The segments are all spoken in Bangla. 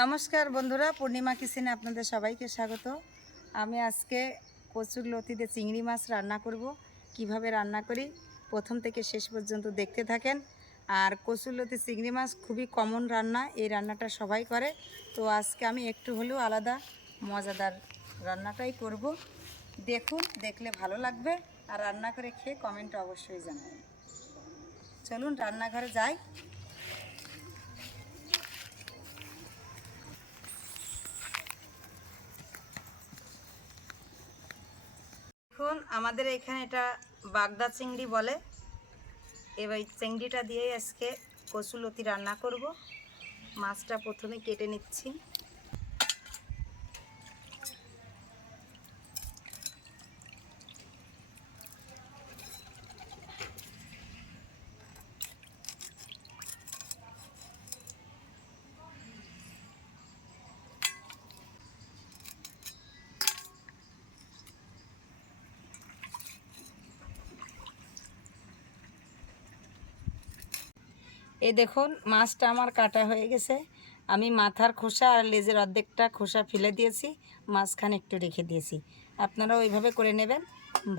নমস্কার বন্ধুরা, পূর্ণিমা কিচেনে আপনাদের সবাইকে স্বাগত। আমি আজকে কচুর লতিতে চিংড়ি মাছ রান্না করব। কিভাবে রান্না করি প্রথম থেকে শেষ পর্যন্ত দেখতে থাকেন। আর কচুর লতি চিংড়ি মাছ খুবই কমন রান্না, এই রান্নাটা সবাই করে। তো আজকে আমি একটু হলেও আলাদা মজাদার রান্নাটাই করব। দেখুন, দেখলে ভালো লাগবে আর রান্না করে খেয়ে কমেন্টে অবশ্যই জানাবেন। চলুন রান্নাঘরে যাই। দেখুন, আমাদের এখানে এটা বাগদা চিংড়ি বলে। এবার চিংড়িটা দিয়েই আজকে কচুলতি রান্না করব। মাছটা প্রথমে কেটে নিচ্ছি। এই দেখুন, মাছটা আমার কাটা হয়ে গেছে। আমি মাথার খোসা আর লেজের অর্ধেকটা খোসা ফেলে দিয়েছি, মাঝখানে একটু রেখে দিয়েছি। আপনারা ওইভাবে করে নেবেন,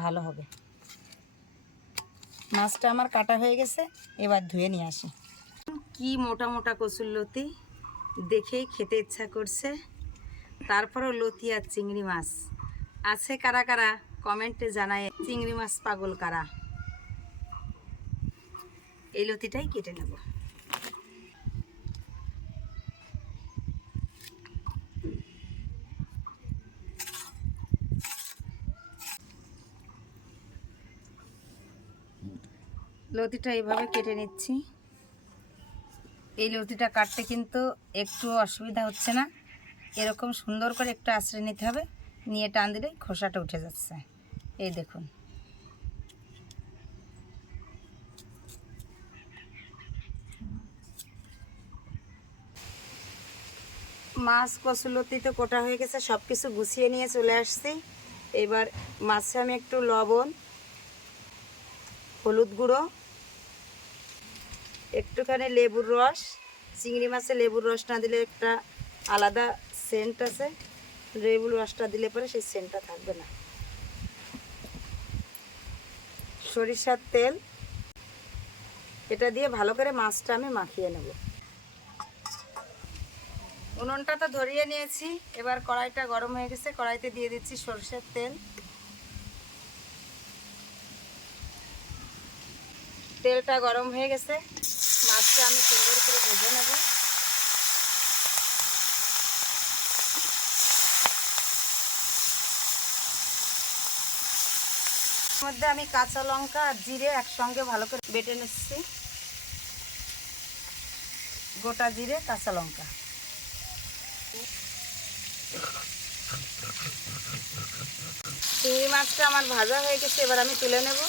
ভালো হবে। মাছটা আমার কাটা হয়ে গেছে, এবার ধুয়ে নিয়ে আসি। কি মোটা মোটা কচুর লতি, দেখেই খেতে ইচ্ছা করছে। তারপরেও লতি আর চিংড়ি মাছ আছে কারা কারা কমেন্টে জানায়। চিংড়ি মাছ পাগল কারা। এই লতিটাই কেটে নেব। লতিটা এইভাবে কেটে নিচ্ছি। এই লতিটা কাটতে কিন্তু একটু অসুবিধা হচ্ছে না। এরকম সুন্দর করে একটু আঁচড়ে নিতে হবে, নিয়ে টান দিলেই খোসাটা উঠে যাচ্ছে। এই দেখুন, মাছ কচুলতি তো কোটা হয়ে গেছে, সব কিছু গুছিয়ে নিয়ে চলে আসছি। এবার মাছে আমি একটু লবণ, হলুদ গুঁড়ো, একটুখানি লেবুর রস। চিংড়ি মাছে লেবুর রস না দিলে একটা আলাদা সেন্ট আছে, লেবুর রসটা দিলে পরে সেই সেন্টটা থাকবে না। সরিষার তেল, এটা দিয়ে ভালো করে মাছটা আমি মাখিয়ে নেব। উনুনটা তো ধরিয়ে নিয়েছি, এবার কড়াইটা গরম হয়ে গেছে। কড়াইতে দিয়ে দিচ্ছি সরষের তেল। তেলটা গরম হয়ে গেছে, মাছটা আমি সুন্দর করে ভেজে নেব। এর মধ্যে আমি কাঁচা লঙ্কা আর জিরে একসঙ্গে ভালো করে বেটে নিচ্ছি। গোটা জিরে, কাঁচা লঙ্কা। চিংড়ি মাছটা আমার ভাজা হয়ে গেছে, এবার আমি তুলে নেব।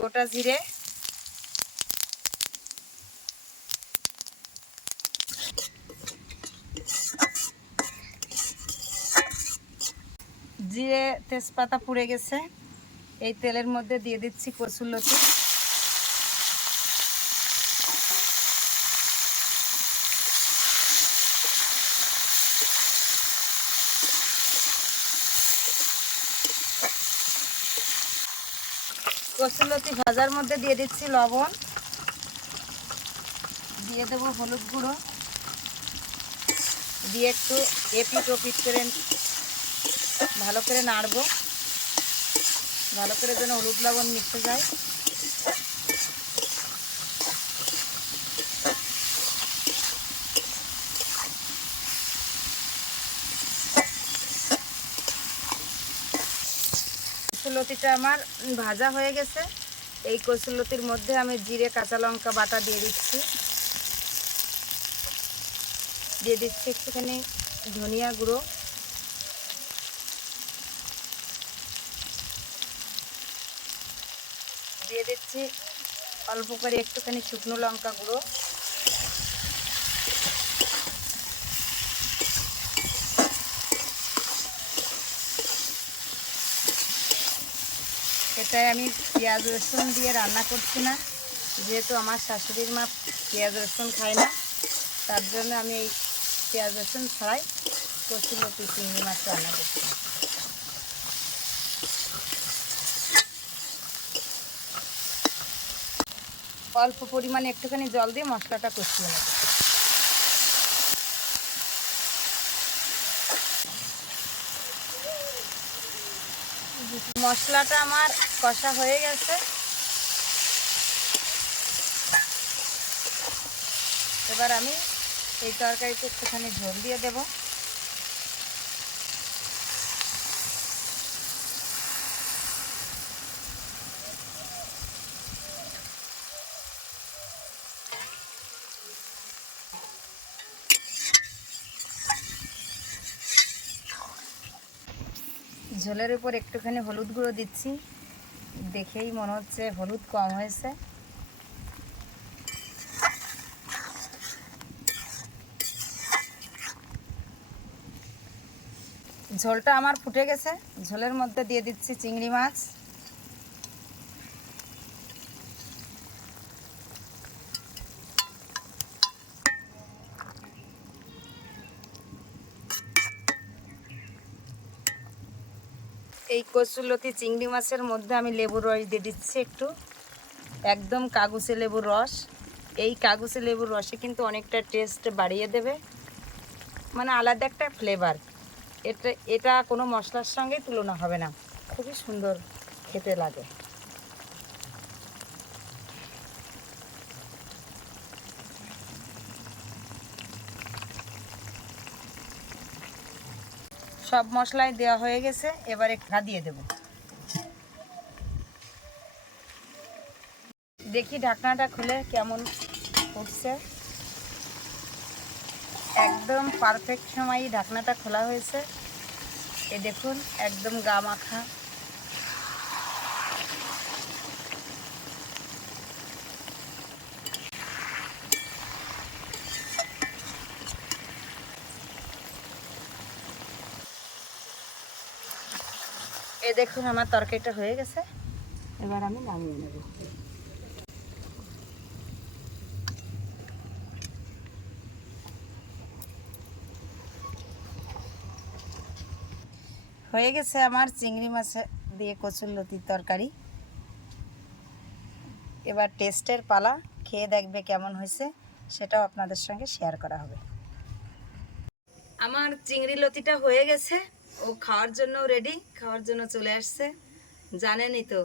গোটা জিরে, জিরে তেজপাতা পুড়ে গেছে। এই তেলের মধ্যে দিয়ে দিচ্ছি কচুলতি। কচুলতি ভাজার মধ্যে দিয়ে দিচ্ছি লবণ, দিয়ে দেবো হলুদ গুঁড়ো, দিয়ে একটু এপিট ওপিট করে ভালো করে নাড়ব, ভালো করে যেন হলুদ লবণ মিশে যায়। কচুলতিটা আমার ভাজা হয়ে গেছে। এই কচুলতির মধ্যে আমি জিরে কাঁচা লঙ্কা বাটা দিয়ে দিচ্ছি। দিয়ে দিচ্ছি একটুখানি ধনিয়া গুঁড়ো, দিয়ে দিচ্ছি অল্প করে একটুখানি শুকনো লঙ্কা গুঁড়ো, এটাই আমি পেঁয়াজ রসুন দিয়ে রান্না করছি না, যেহেতু আমার শাশুড়ির মা পেঁয়াজ রসুন খায় না, তার জন্য আমি এই পেঁয়াজ রসুন ছাড়াই কচুরলতি চিংড়ি মাছ রান্না করছি। অল্প পরিমাণে একটুখানি জল দিয়ে মশলাটা কষিয়ে নেব। মশলাটা আমার কষা হয়ে গেছে, এবার আমি এই তরকারিতে একটুখানি ঝোল দিয়ে দেব। ঝোলের উপর একটুখানি হলুদ গুঁড়ো দিচ্ছি, দেখেই মনে হচ্ছে হলুদ কম হয়েছে। ঝোলটা আমার ফুটে গেছে, ঝোলের মধ্যে দিয়ে দিচ্ছি চিংড়ি মাছ। এই কচুরলতি চিংড়ি মাছের মধ্যে আমি লেবুর রস দিয়ে দিচ্ছি একটু, একদম কাগজে লেবুর রস। এই কাগজে লেবুর রসে কিন্তু অনেকটা টেস্ট বাড়িয়ে দেবে, মানে আলাদা একটা ফ্লেভার। এটা কোনো মশলার সঙ্গে তুলনা হবে না, খুবই সুন্দর খেতে লাগে। সব মশলাই দেওয়া হয়ে গেছে, এবারে ঢাকা দিয়ে দেব। দেখি ঢাকনাটা খুলে কেমন ফুটছে। একদম পারফেক্ট সময়ই ঢাকনাটা খোলা হয়েছে। এই দেখুন একদম গা মাখা। এই দেখুন আমার তরকারিটা হয়ে গেছে, এবার আমি নামিয়ে নেব। হয়ে গেছে আমার চিংড়ি মাছ দিয়ে কচুরলতির তরকারি। এবার টেস্টের পালা, খেয়ে দেখবে কেমন হয়েছে, সেটাও আপনাদের সঙ্গে শেয়ার করা হবে। আমার চিংড়ি লতিটা হয়ে গেছে, ও খাওয়ার জন্য রেডি, খাওয়ার জন্য চলে আসছে। জানেনই তো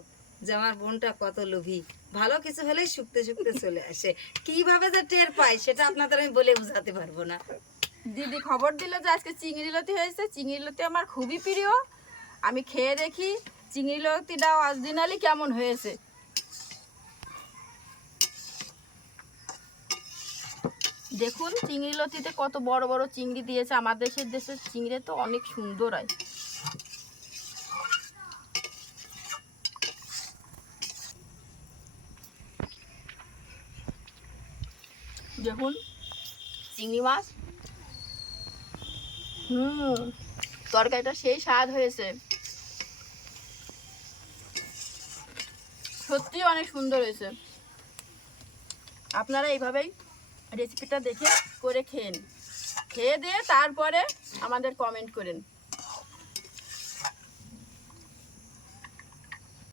যে আমার বোনটা কত লোভী, ভালো কিছু হলেই শুকতে শুকতে চলে আসে। কিভাবে যে টের পায় সেটা আপনাদের আমি বলে বোঝাতে পারবো না। দিদি খবর দিল যে আজকে চিংড়ি লতি হয়েছে। চিংড়ি লতি আমার খুবই প্রিয়, আমি খেয়ে দেখি চিংড়ি লতিটা অরিজিনালি কেমন হয়েছে। দেখুন চিংড়ি লতিতে কত বড় বড় চিংড়ি দিয়েছে, আমাদের দেশের চিংড়ি তো অনেক সুন্দর হয়। দেখুন চিংড়ি মাছ, তরকারিটা সেই স্বাদ হয়েছে, সত্যি অনেক সুন্দর হয়েছে। আপনারা এইভাবেই রেসিপিটা দেখে করে খেন, খেয়ে দিয়ে তারপরে আমাদের কমেন্ট করেন।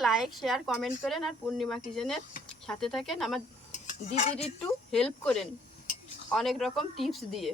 লাইক শেয়ার কমেন্ট করেন, আর পূর্ণিমা কিচেনের সাথে থাকেন, আমার দিদির একটু হেল্প করেন অনেক রকম টিপস দিয়ে।